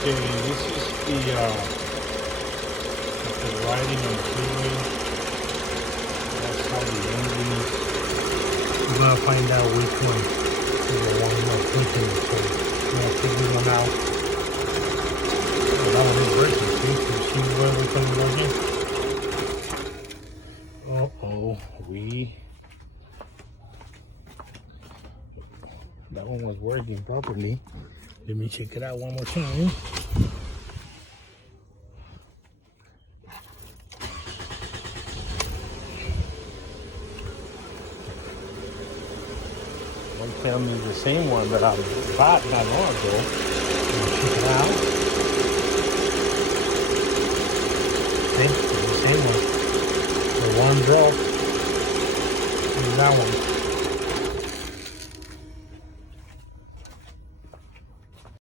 Okay, this is the riding on the freeway. That's how the engine is. We're gonna find out which one is the one more pushing it. So we're gonna figure one out. Oh, that one is working. See where we can go again. Uh-oh, that one was working properly. Let me check it out one more time. Don't tell me the same one that I bought not long ago. Check it out. Okay, the same one. The one broke. Is that one.